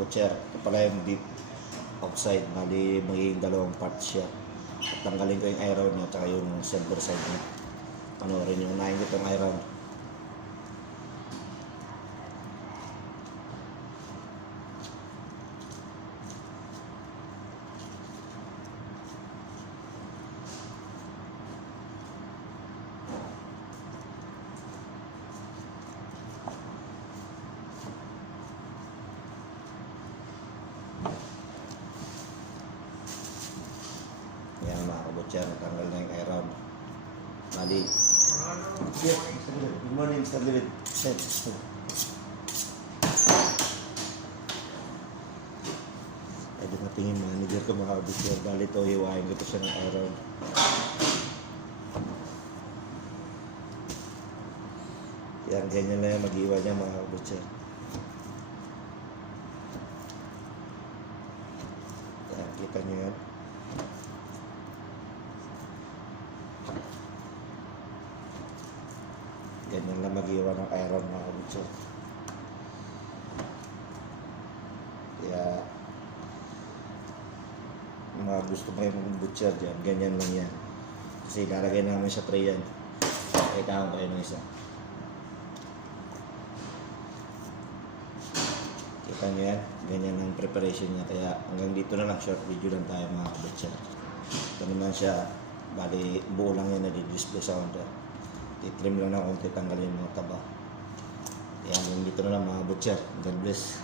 butcher. Ito pala yung deep outside. Bali magiging dalawang parts siya. At tanggalin ko yung iron niya at yung silver side niya. Panoorin yung unahin ko itong iron. Yan mga kabutcher, natanggal na yung iron. Bali. Yes, good morning, Mr. David. Ay, dumating yung manager ko mga kabutcher. Bali ito, hiwain ko ito siya ng iron. Yan, ganyan lang yung mag-iwa niya mga kabutcher. Yan, kita nyo yan. Ganyan lang mag-iwa ng iron mga kabutcher. Kaya mga gusto mo yung butcher dyan, ganyan lang yan. Kasi lalagay namin sa tray yan. Kailangan kayo ng isa. Kita nyo yan, ganyan ang preparation niya. Kaya hanggang dito na lang, short video lang tayo mga kabutcher. Ito naman siya, bali buo lang yan na di-display sa counter. I-trim lang na konti, tanggalin yung mga taba. Kaya hanggang dito na lang mga butcher. God bless.